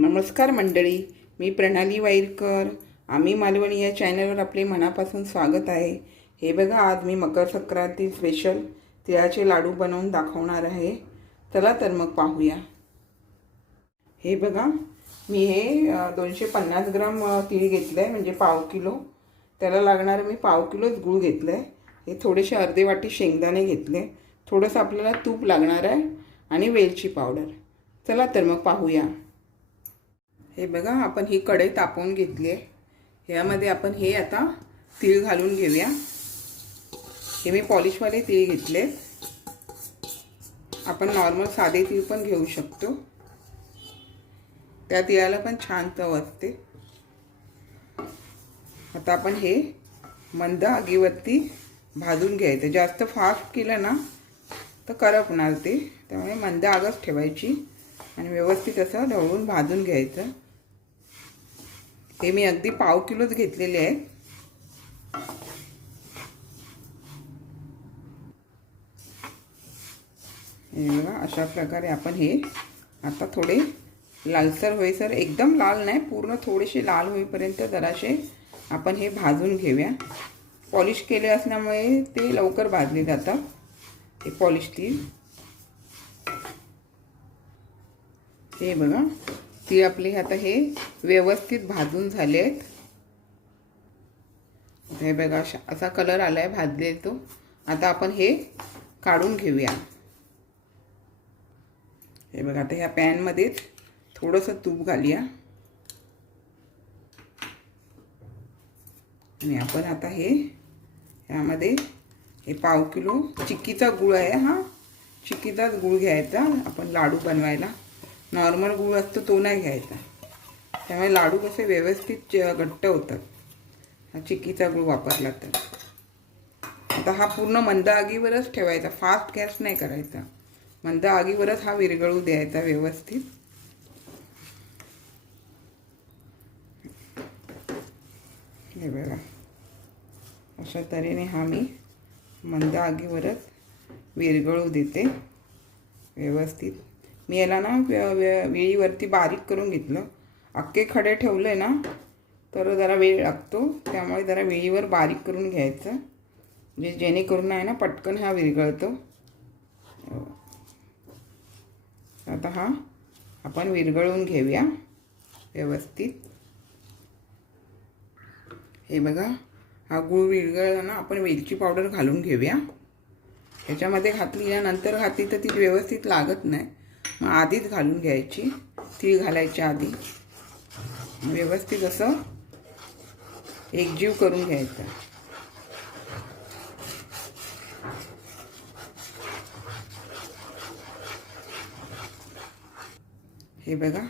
नमस्कार मंडळी मी प्रणाली वाईरकर. आम्ही मालवणी या चॅनलवर आपले मनापासून स्वागत आहे. हे बघा आज मी मकर संक्रांती स्पेशल तिळाचे लाडू बनवून दाखवणार आहे. चला तर मग पाहूया. हे बघा मी हे दोनशे पन्नास ग्राम तीळ घेतलं आहे म्हणजे पाव किलो. त्याला लागणारं मी पाव किलोच गूळ घेतलं आहे हे थोडेसे अर्धे वाटी शेंगदाणे घेतले. थोडंसं आपल्याला तूप लागणार आहे आणि वेलची पावडर. चला तर मग पाहूया. हे बघा आपण ही कढई तापवून घेतली आहे ह्यामध्ये आपण हे आता तीळ घालून घेऊया. हे मी पॉलिशवाले तीळ घेतले आपण नॉर्मल साधे तीळ पण घेऊ शकतो. त्या तिळाला पण छान चव असते. आता आपण हे मंद आगीवरती भाजून घ्यायचं. जास्त फास्ट केलं ना तर करपणार ते. त्यामुळे मंद आगच ठेवायची आणि व्यवस्थित असं ढवळून भाजून घ्यायचं. हे मी अगदी पाव किलोच घेतलेले आहेत. हे बघा अशा प्रकारे आपण हे आता थोडे लालसर होईसर एकदम लाल नाही पूर्ण थोडेसे लाल होईपर्यंत जरासे आपण हे भाजून घेऊया. पॉलिश केले असल्यामुळे ते लवकर भाजले जातात हे पॉलिश तीळ हे बघा ती आपली आता हे व्यवस्थित भाजून झाले आहेत. हे बघा अशा असा कलर आला आहे भाजले तो. आता आपण हे काढून घेऊया. हे बघा आता ह्या पॅनमध्येच थोडंसं तूप घालूया. आणि आपण आता हे ह्यामध्ये हे पाव किलो चिक्कीचा गुळ आहे हा. चिक्कीचाच गुळ घ्यायचा आपण लाडू बनवायला. नॉर्मल गुळ असतो तो नाही घ्यायचा. त्यामुळे लाडू कसे व्यवस्थित च- घट्ट होतात. हा चिकीचा गुळ वापरला तर. आता हा पूर्ण मंद आगीवरच ठेवायचा. फास्ट गॅस नाही करायचा. मंद आगीवरच हा विरघळू द्यायचा व्यवस्थित. हे बघा. अशा तऱ्हेने हा मी मंद आगीवरच विरघळू देते. व्यवस्थित. मी याला ना वे- वेळीवरती बारीक करून घेतलं. अख्खे खडे ठेवले ना तर जरा वेळ लागतो. त्यामुळे जरा वेळीवर बारीक करून घ्यायचं. म्हणजे जेणेकरून आहे ना पटकन हा विरघळतो. आता हा आपण विरघळून घेऊया व्यवस्थित. हे बघा हा गूळ विरघळला ना आपण वेलची पावडर घालून घेऊया. ह्याच्यामध्ये घातली यानंतर घातली तर ती व्यवस्थित लागत नाही. आधीच घालून घ्यायची. तीळ घालायच्या आधी. व्यवस्थित असं एकजीव करून घ्यायचं. हे बघा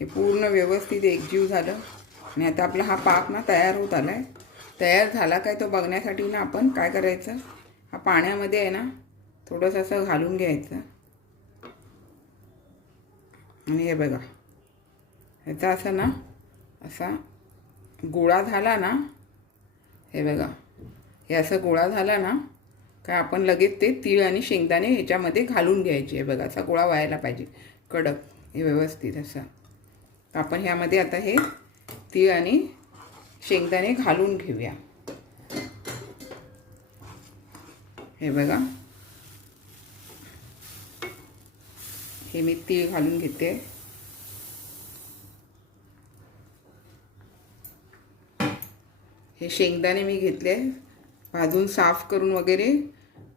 हे पूर्ण व्यवस्थित एकजीव झालं. आणि आता आपला हा पाक ना तयार होत आला आहे तयार झाला काय तो बघण्यासाठी ना आपण काय करायचं? हा पाण्यामध्ये आहे ना थोडंसं असं घालून घ्यायचं. आणि हे बघा. ह्याचा असं ना असा गोळा झाला ना हे बघा. हे असं गोळा झाला ना काय आपण लगेच ते तीळ आणि शेंगदाणे ह्याच्यामध्ये घालून घ्यायचे. हे बघा असा गोळा व्हायला पाहिजे. कडक हे व्यवस्थित असं. तर आपण ह्यामध्ये आता हे तीळ आणि शेंगदाणे घालून घेऊया. हे बघा. हे मी तीळ घालून घेते. हे शेंगदाणे मी घेतले. भाजून साफ करून वगैरे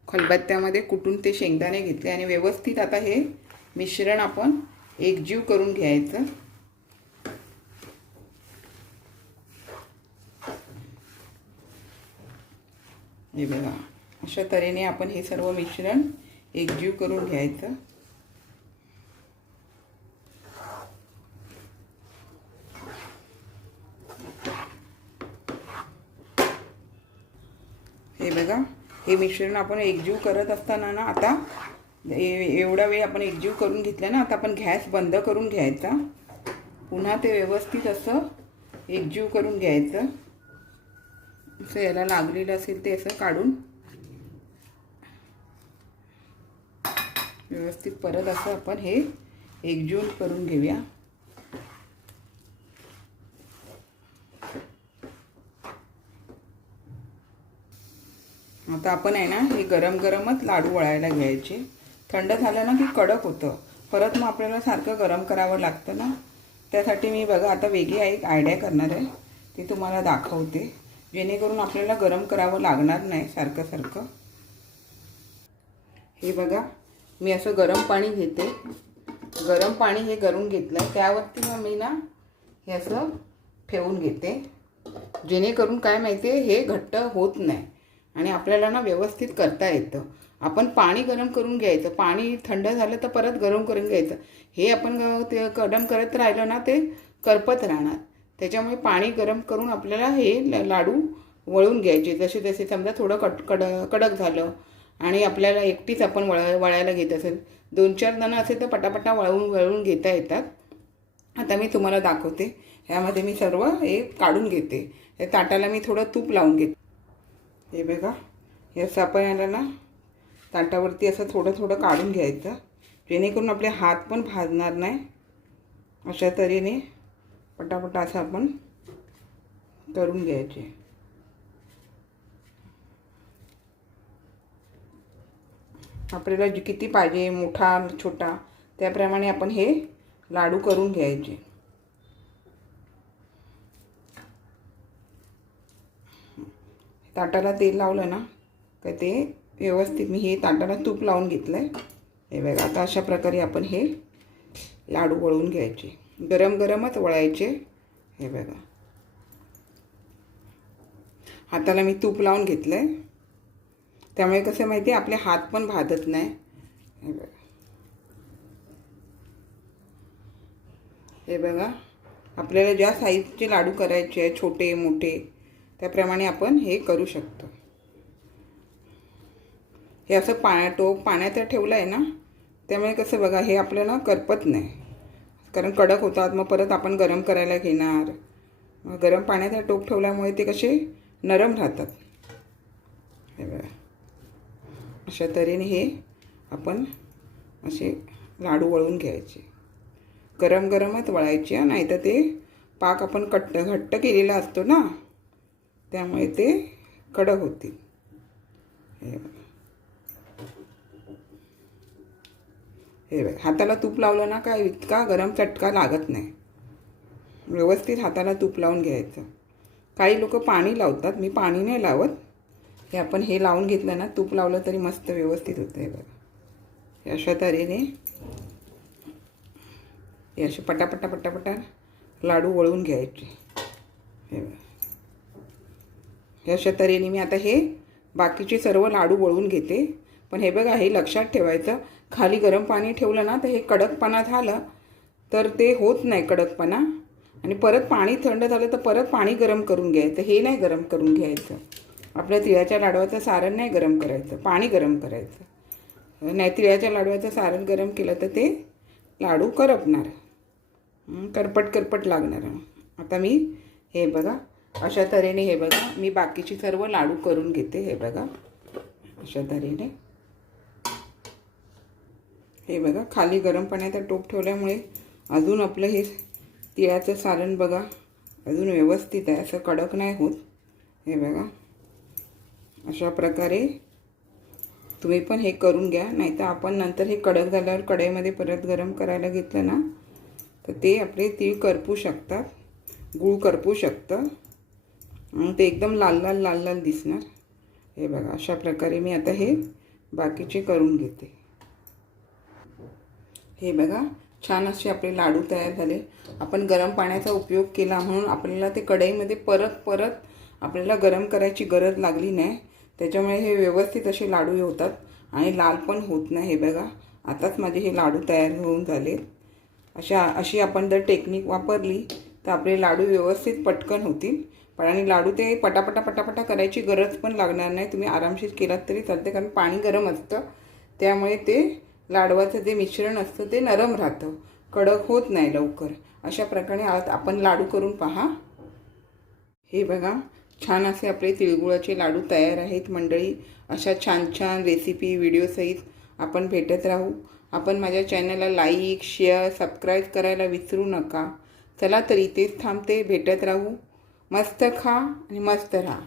खलबत्त्यामध्ये कुटून ते शेंगदाणे घेतले आणि व्यवस्थित आता हे मिश्रण आपण एकजीव करून घ्यायचं. हे बघा अशा तऱ्हेने आपण हे सर्व मिश्रण एकजीव करून घ्यायचं हे बघा हे मिश्रण आपण एकजीव करत असताना ना आता एवढा वेळ आपण एकजीव करून घेतला ना आता आपण गॅस बंद करून घ्यायचा. पुन्हा ते व्यवस्थित असं एकजीव करून घ्यायचं. असं याला लागलेलं असेल ते असं काढून. व्यवस्थित परत असं आपण हे एकजीव करून घेऊया. आता आपण आहे ना हे गरम गरमच लाडू वळायला घ्यायचे. थंड झालं ना की कडक होतं. परत मग आपल्याला सारखं गरम करावं लागतं ना. त्यासाठी मी बघा आता वेगळी एक आयडिया करणार आहे. ती तुम्हाला दाखवते. जेणेकरून आपल्याला गरम करावं लागणार नाही सारखं सारखं हे बघा मी असं गरम पाणी घेते. गरम पाणी हे गरम घेतलं आहे त्यावरती मग मी ना हे असं ठेवून घेते. जेणेकरून काय माहिती आहे हे घट्ट होत नाही. आणि आपल्याला ना व्यवस्थित करता येतं. आपण पाणी गरम करून घ्यायचं. पाणी थंड झालं तर परत गरम करून घ्यायचं. हे आपण ते गरम करत राहिलं ना ते करपत राहणार. त्याच्यामुळे पाणी गरम करून आपल्याला हे ल- लाडू वळून घ्यायचे. जसे जसे समजा थोडं कट कड कडक झालं आणि आपल्याला एकटीच आपण वळ वळायला घेत असेल. दोन चार जणं असेल तर पटापटा वळवून वळवून घेता येतात. आता मी तुम्हाला दाखवते. ह्यामध्ये मी सर्व हे काढून घेते. या ताटाला मी थोडं तूप लावून घेते. हे बघा हे असं आपण याला ना ताटावरती असं थोडं थोडं काढून घ्यायचं. जेणेकरून आपले हात पण भाजणार नाही. अशा तऱ्हेने पटापटा असं आपण करून घ्यायचे. आपल्याला जे किती पाहिजे मोठा छोटा त्याप्रमाणे आपण हे लाडू करून घ्यायचे. ताटाला तेल लावलं ना का ते व्यवस्थित मी हे ताटाला तूप लावून घेतलं आहे हे बघा आता अशा प्रकारे आपण हे लाडू वळून घ्यायचे. गरम गरमच वळायचे. हे बघा. हाताला मी तूप लावून घेतलं आहे त्यामुळे कसं माहिती आहे आपले हात पण भाजत नाही. हे बघा. हे बघा. आपल्याला ज्या साईजचे लाडू करायचे आहे छोटे मोठे त्याप्रमाणे आपण हे करू शकतो. हे असं पाण्या टोप पाण्यात ठेवलं आहे ना त्यामुळे कसं बघा हे आपल्याला करपत नाही. कारण कडक होतात मग परत आपण गरम करायला घेणार. मग गरम पाण्याचा टोप ठेवल्यामुळे ते कसे नरम राहतात. हे बघा. अशा तऱ्हेने हे आपण असे लाडू वळून घ्यायचे. गरम गरमच वळायचे नाही तर ते पाक आपण कट्ट घट्ट केलेला असतो ना त्यामुळे ते कडक होतील. हे बघ. हाताला तूप लावलं ना काय इतका गरम चटका लागत नाही. व्यवस्थित हाताला तूप लावून घ्यायचं. काही लोक पाणी लावतात मी पाणी नाही लावत. हे आपण हे लावून घेतलं ना तूप लावलं तरी मस्त व्यवस्थित होतं हे बघा. अशा तऱ्हेने हे असे पटापटा पटापटा लाडू वळून घ्यायचे. हे बघा. हे अशा तऱ्हेने मी आता हे बाकीचे सर्व लाडू वळून घेते. पण हे बघा हे लक्षात ठेवायचं. खाली गरम पाणी ठेवलं ना तर हे कडकपणा झालं तर ते होत नाही कडकपणा. आणि परत पाणी थंड झालं तर परत पाणी गरम करून घ्यायचं. हे नाही गरम करून घ्यायचं. आपल्या तिळाच्या लाडवाचं सारण नाही गरम करायचं. पाणी गरम करायचं. नाही तिळाच्या लाडवाचं सारण गरम केलं तर ते लाडू करपणार. करपट करपट लागणार. आता मी हे बघा अशा तऱ्हेने हे बघा मी बाकीची सर्व लाडू करून घेते हे बघा. अशा तऱ्हेने. हे बघा खाली गरम पाण्याचा टोप ठेवल्यामुळे अजून आपलं हे तिळाचं सारण बघा अजून व्यवस्थित आहे असं कडक नाही होत. हे बघा अशा प्रकारे तुम्ही पण हे करून घ्या नाहीतर आपण नंतर हे कडक झाल्यावर कढईमध्ये परत गरम करायला घेतलं ना तर ते आपले तीळ करपू शकतात गूळ करपू शकतं. ते एकदम लाल लाल लाल लाल दिसणार. हे बघा अशा प्रकारे मी आता हे बाकीचे करून घेते. हे बघा छान असे आपले लाडू तयार झाले. आपण गरम पाण्याचा उपयोग केला म्हणून आपल्याला ते कढईमध्ये परत परत आपल्याला गरम करायची गरज लागली नाही. त्याच्यामुळे हे व्यवस्थित असे लाडू होतात आणि लाल पण होत नाही हे बघा. आताच माझे हे लाडू तयार होऊन झाले अशा अशी आपण जर टेक्निक वापरली तर आपले लाडू व्यवस्थित पटकन होतील. पण आणि लाडू ते पटापटा पटापटा करायची गरज पण लागणार नाही. तुम्ही आरामशीर केलात तरी चालते कारण पाणी गरम असतं. त्यामुळे ते लाडवाचं जे मिश्रण असतं ते नरम राहतं. कडक होत नाही लवकर. अशा प्रकारे आज आपण लाडू करून पहा. हे बघा छान असे आपले तिळगुळाचे लाडू तयार आहेत मंडळी. अशा छान छान रेसिपी व्हिडिओसहित आपण भेटत राहू. आपण माझ्या चॅनलला लाईक शेअर सबस्क्राईब करायला विसरू नका. चला तर इथेच थांबते भेटत राहू. मस्त खा आणि मस्त राहा.